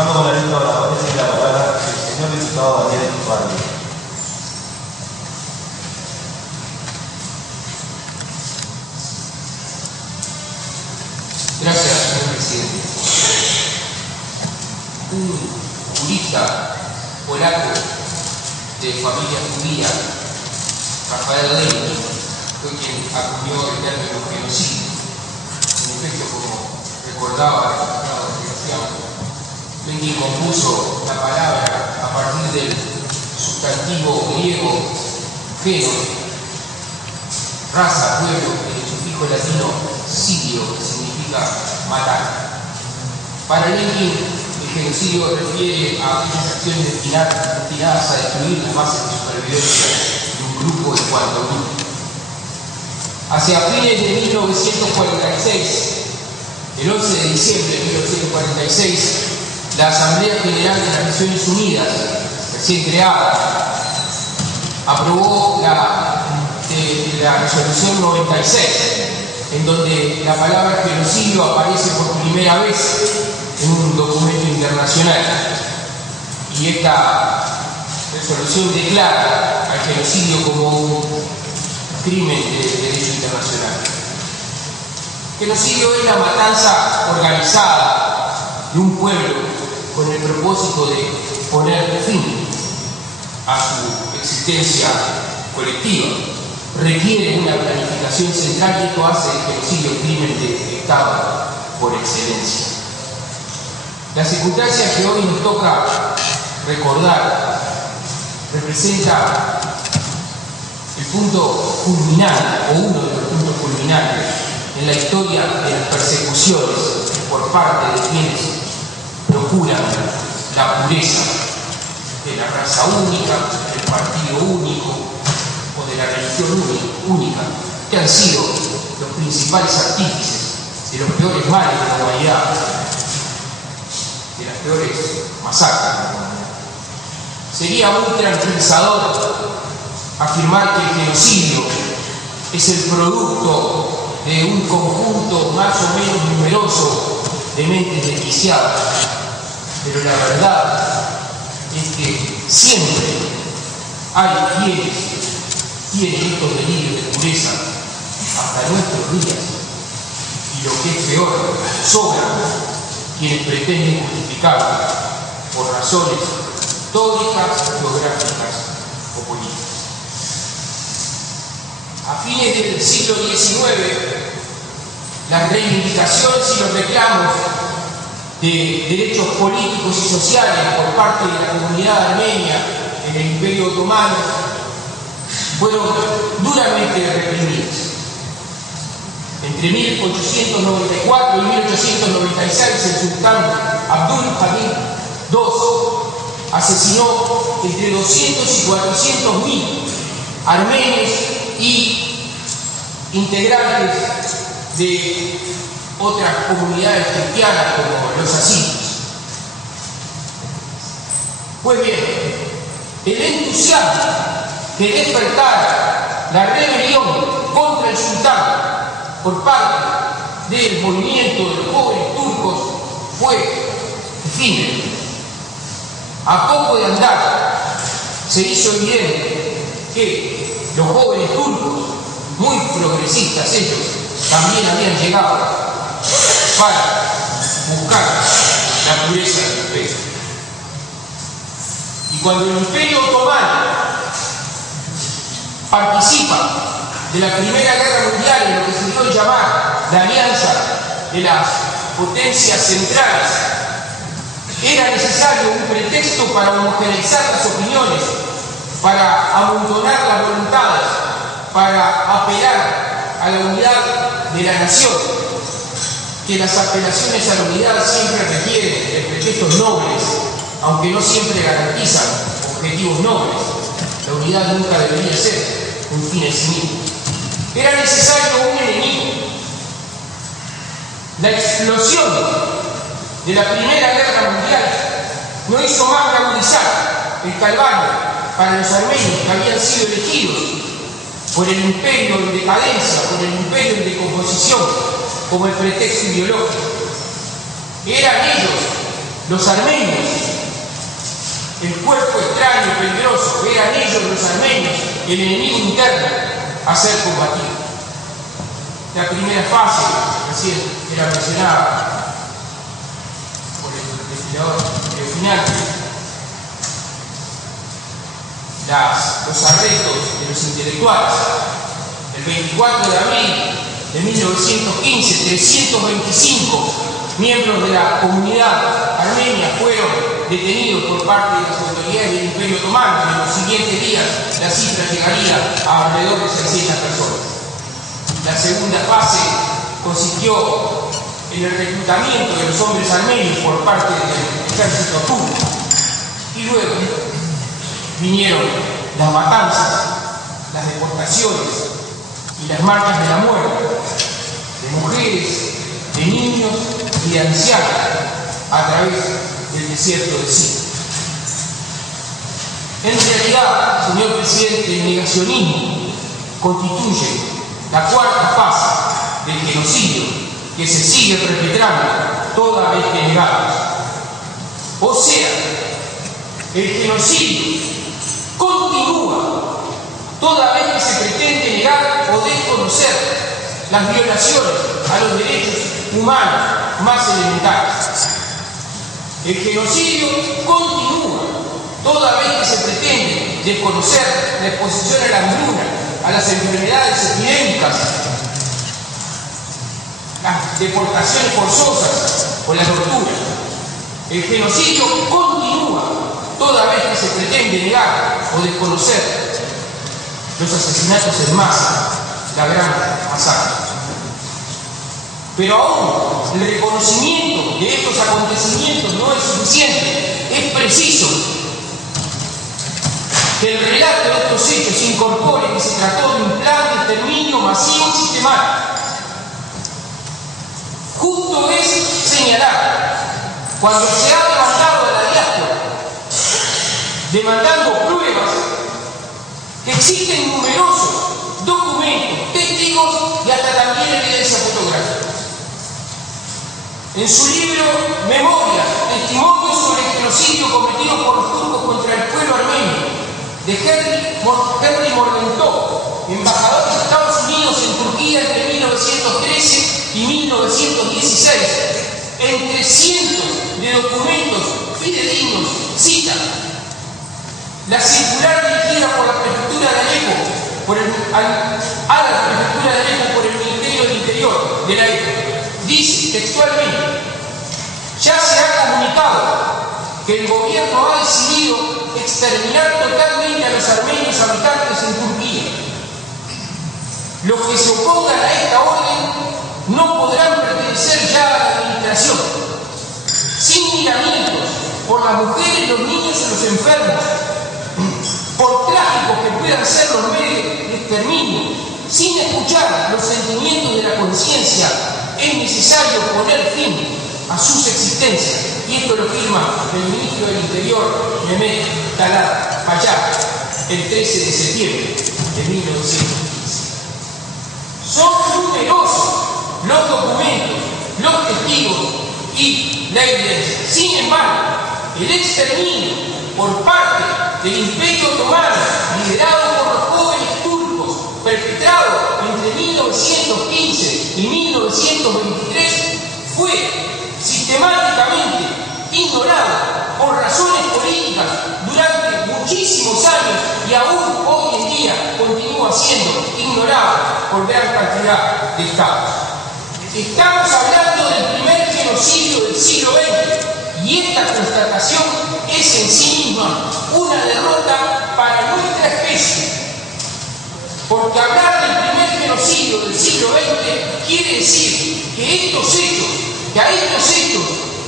Continuando con la lista de oradores, tiene la palabra el señor diputado Daniel Barrio. Gracias, señor presidente. Un jurista polaco de familia judía, Rafael Lenkin, fue quien acuñó el término genocidio. En efecto, como recordaba el diputado Sebastián, Lenkin compuso la palabra a partir del sustantivo griego geno, raza, pueblo, el sufijo latino sidio, que significa matar. Para Lenkin, el genocidio refiere a aquellas acciones destinadas a destruir las bases de supervivencia de un grupo en cuanto a grupo. Hacia fines de 1946, el 11 de diciembre de 1946, la Asamblea General de las Naciones Unidas, recién creada, aprobó la resolución 96, en donde la palabra genocidio aparece por primera vez en un documento internacional. Y esta resolución declara al genocidio como un crimen de derecho internacional. Genocidio es la matanza organizada de un pueblo con el propósito de poner fin a su existencia colectiva. Requiere una planificación central y esto hace el genocidio crimen de Estado por excelencia. Las circunstancias que hoy nos toca recordar representa el punto culminante o uno de los puntos culminantes en la historia de las persecuciones por parte de quienes procuran la pureza de la raza única, del partido único o de la religión única, que han sido los principales artífices de los peores males de la humanidad, de las peores masacres de la humanidad. Sería muy tranquilizador afirmar que el genocidio es el producto de un conjunto más o menos numeroso de mentes desquiciadas, pero la verdad es que siempre hay quienes tienen estos delirios de pureza hasta nuestros días, y lo que es peor, sobran quienes pretenden justificarlo por razones históricas, geográficas o políticas. A fines del siglo XIX, las reivindicaciones y los reclamos de derechos políticos y sociales por parte de la comunidad armenia en el Imperio Otomano fueron duramente reprimidos. Entre 1894 y 1896, el sultán Abdul Hamid II asesinó entre 200 y 400 mil armenios y integrantes de otras comunidades cristianas como los asirios. Pues bien, el entusiasmo que despertara la rebelión contra el sultán por parte del movimiento de los jóvenes turcos fue efímero. A poco de andar se hizo evidente que los jóvenes turcos, muy progresistas ellos, también habían llegado para buscar la pureza del imperio. Y cuando el Imperio Otomano participa de la Primera Guerra Mundial en lo que se dio llamar la Alianza de las Potencias Centrales, era necesario un pretexto para homogeneizar las opiniones, para amontonar las voluntades, para apelar a la unidad de la nación, que las apelaciones a la unidad siempre requieren de pretextos nobles, aunque no siempre garantizan objetivos nobles. La unidad nunca debería ser un fin en sí mismo. Era necesario un enemigo. La explosión de la Primera Guerra Mundial no hizo más que agudizar el calvario para los armenios que habían sido elegidos por el imperio en decadencia, por el imperio en decomposición, como el pretexto ideológico. Eran ellos Los armenios, el cuerpo extraño, peligroso, eran ellos los armenios, el enemigo interno a ser combatido. La primera fase, recién era mencionada por el investigador final, los arrestos de los intelectuales. El 24 de abril de 1915, 325 miembros de la comunidad armenia fueron detenidos por parte de las autoridades del Imperio Otomano. En los siguientes días la cifra llegaría a alrededor de 600 personas. La segunda fase consistió en el reclutamiento de los hombres armenios por parte del ejército turco. Y luego vinieron las matanzas, las deportaciones y las marchas de la muerte de mujeres, de niños y de ancianos a través del desierto de Siria. En realidad, señor presidente, el negacionismo constituye la cuarta fase del genocidio que se sigue perpetrando toda vez que negamos. O sea, el genocidio continúa toda vez que se pretende negar o desconocer las violaciones a los derechos humanos más elementales. El genocidio continúa toda vez que se pretende desconocer la exposición a la hambruna, a las enfermedades epidémicas, las deportaciones forzosas o la tortura. El genocidio continúa toda vez que se pretende negar o desconocer los asesinatos en masa, la gran masacre. Pero aún el reconocimiento de estos acontecimientos no es suficiente. Es preciso que el relato de estos hechos incorpore que se trató de un plan de exterminio masivo y sistemático. Justo es señalar, cuando se ha levantado a la diáspora demandando pruebas, que existen numerosos documentos, testigos y hasta también evidencia fotográfica. En su libro Memorias, testimonios sobre el genocidio cometido por los turcos contra el pueblo armenio, de Henry Morgenthau, embajador de Estados Unidos en Turquía entre 1913 y 1916, entre cientos de documentos fidedignos, cita la circular dirigida por la prefectura de Alepo, a la prefectura de Alepo por el Ministerio del Interior de la época. Dice textualmente: ya se ha comunicado que el gobierno ha decidido exterminar totalmente a los armenios habitantes en Turquía. Los que se opongan a esta orden no podrán pertenecer ya a la administración. Sin miramientos por las mujeres, los niños y los enfermos, por trágicos que puedan ser los medios de exterminio, sin escuchar los sentimientos de la conciencia, es necesario poner fin a sus existencias. Y esto lo firma el ministro del Interior, Mehmet Talat Payar, el 13 de septiembre de 1915. Son numerosos los documentos, los testigos y la evidencia. Sin embargo, el exterminio por parte del Imperio Otomano, liderado por los jóvenes turcos, perpetrado entre 1915 y 1923, fue sistemáticamente ignorado por razones políticas durante muchísimos años y aún hoy en día continúa siendo ignorado por gran cantidad de estados. Estamos hablando del primer genocidio del siglo XX y esta constatación es en sí misma una derrota para nuestra especie. Porque hablar del primer genocidio del siglo XX quiere decir que a estos hechos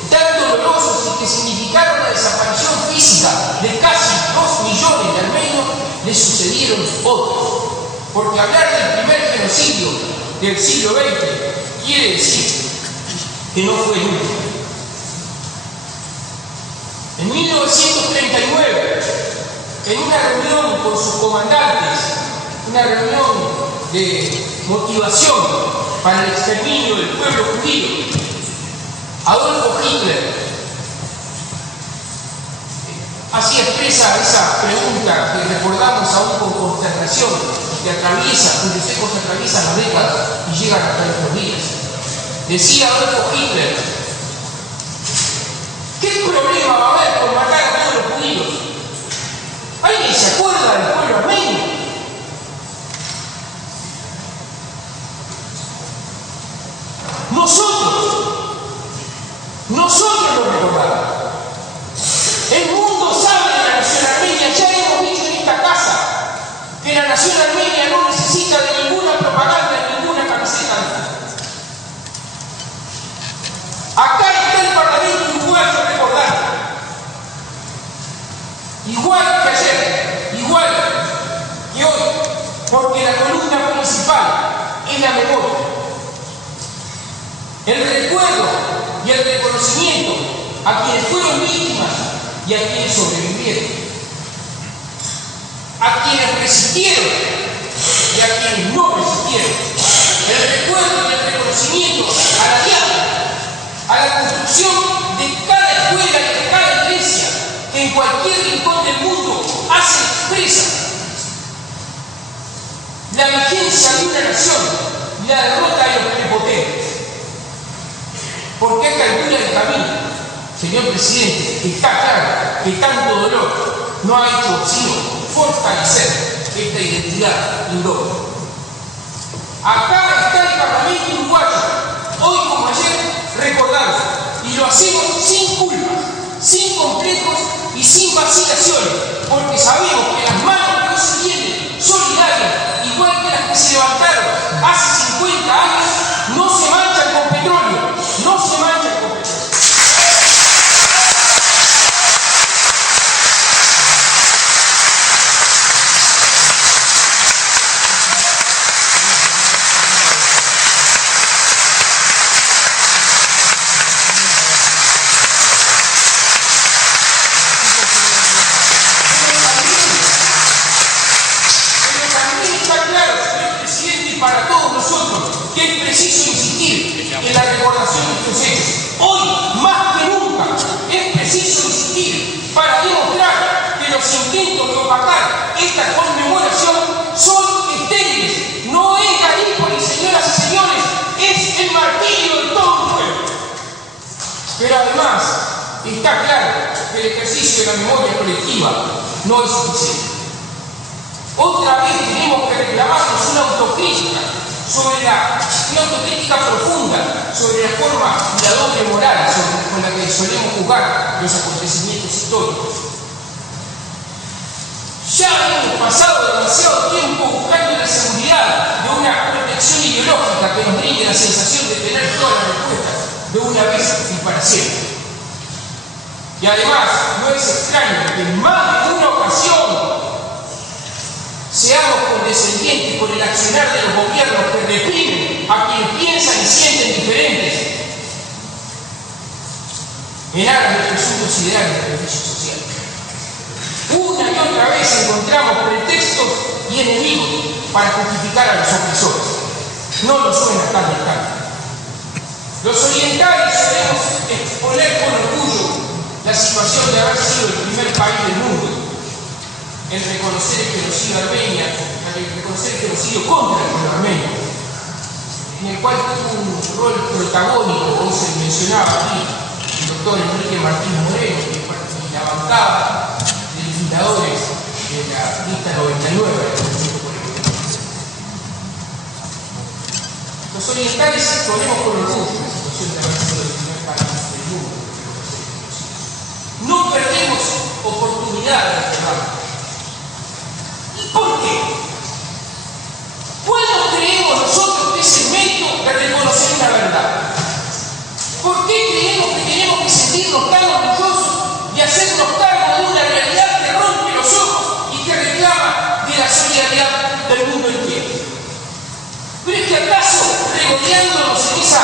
tan dolorosos y que significaron la desaparición física de casi 2 millones de armenios, le sucedieron otros. Porque hablar del primer genocidio del siglo XX quiere decir que no fue el último. En 1939, en una reunión con sus comandantes, una reunión de motivación para el exterminio del pueblo judío, Adolfo Hitler Así expresa esa pregunta que recordamos aún con consternación, que cuyos ecos atraviesan las décadas y llegan hasta nuestros días. Decía Adolfo Hitler: ¿qué problema va a haber con matar a todos los judíos? ¿Alguien se acuerda del pueblo armenio? Nosotros lo recordamos. El mundo sabe de la nación armenia. Ya hemos dicho en esta casa que la nación armenia no necesita de ninguna propaganda, de ninguna camiseta de fútbol. Acá está el Parlamento uruguayo recordando. Igual que ayer, igual que hoy, porque la columna principal es la memoria. El recuerdo y el reconocimiento a quienes fueron víctimas y a quienes sobrevivieron, a quienes resistieron y a quienes no resistieron. El recuerdo y el reconocimiento a la diáspora, a la construcción de cada escuela y de cada iglesia que en cualquier rincón del mundo hace expresa la vigencia de una nación y la derrota de los prepotentes. Porque a esta altura del camino, señor presidente, está claro que tanto dolor no ha hecho sino fortalecer esta identidad de Europa. Acá está el Parlamento uruguayo, hoy como ayer, recordando, y lo hacemos sin culpas, sin complejos y sin vacilaciones, porque sabemos que las manos que hoy se tienden solidarias, igual que las que se levantaron hace 50 años, no se manchan con petróleo, no se manchan con petróleo. Para todos nosotros que es preciso insistir en la recordación de estos hechos. Hoy, más que nunca, es preciso insistir para demostrar que los intentos de opacar esta conmemoración son estériles. No es Galípoli, señoras y señores, es el martirio de todo un pueblo. Pero además, está claro que el ejercicio de la memoria colectiva no es suficiente. Otra vez tenemos que reclamarnos una autocrítica profunda sobre la forma y la doble moral con la que solemos juzgar los acontecimientos históricos. Ya hemos pasado demasiado tiempo buscando la seguridad de una protección ideológica que nos brinde la sensación de tener todas las respuestas de una vez y para siempre. Y además, no es extraño que en más de una ocasión seamos condescendientes con el accionar de los gobiernos que reprimen a quienes piensan y sienten diferentes en aras de presuntos ideales de beneficio social. Una y otra vez encontramos pretextos y enemigos para justificar a los opresores. No nos suena tan lejano. Los orientales solemos exponer con orgullo la situación de haber sido el primer país del mundo en reconocer el genocidio armenio, reconocer el genocidio contra el pueblo armenio, en el cual tuvo un rol protagónico, como se mencionaba aquí, el doctor Enrique Martín Moreno, que la bancada de legisladores de la lista 99 de la Constitución Política. Los orientales exponemos con orgullo la situación de haber sido el primer país del mundo en reconocer el genocidio. No perdemos oportunidad de recordarlo. ¿Por qué? ¿Cuándo creemos nosotros que es el mérito de reconocer una verdad? ¿Por qué creemos que tenemos que sentirnos tan orgullosos y hacernos cargo de una realidad que rompe los ojos y que reclama de la solidaridad del mundo entero? ¿Pero es que acaso, regodeándonos en esa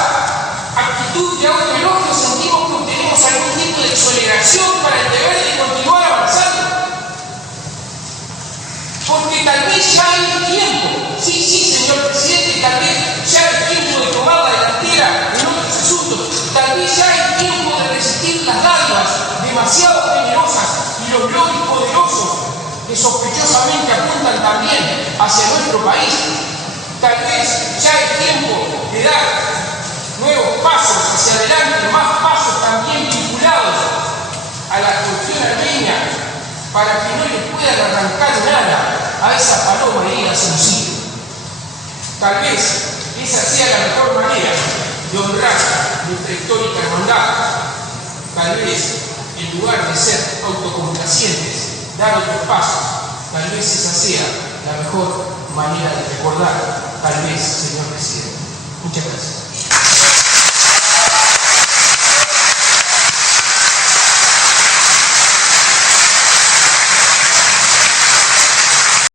actitud de autoelogio, sentimos que obtenemos algún tipo de exoneración para el deber de continuar avanzando? Porque tal vez ya hay tiempo, sí, señor presidente, tal vez ya hay tiempo de tomar la delantera en otros asuntos, tal vez ya hay tiempo de resistir las dádivas sospechosamente apuntan también hacia nuestro país. Tal vez ya es tiempo de dar nuevos pasos hacia adelante, más pasos también vinculados a la cuestión armenia, para que no le puedan arrancar nada a esa paloma herida sencilla. Tal vez esa sea la mejor manera de honrar nuestra histórica hermandad. Tal vez, en lugar de ser autocomplacientes, dar otros pasos. Tal vez esa sea la mejor manera de recordar. Tal vez, señor presidente. Muchas gracias.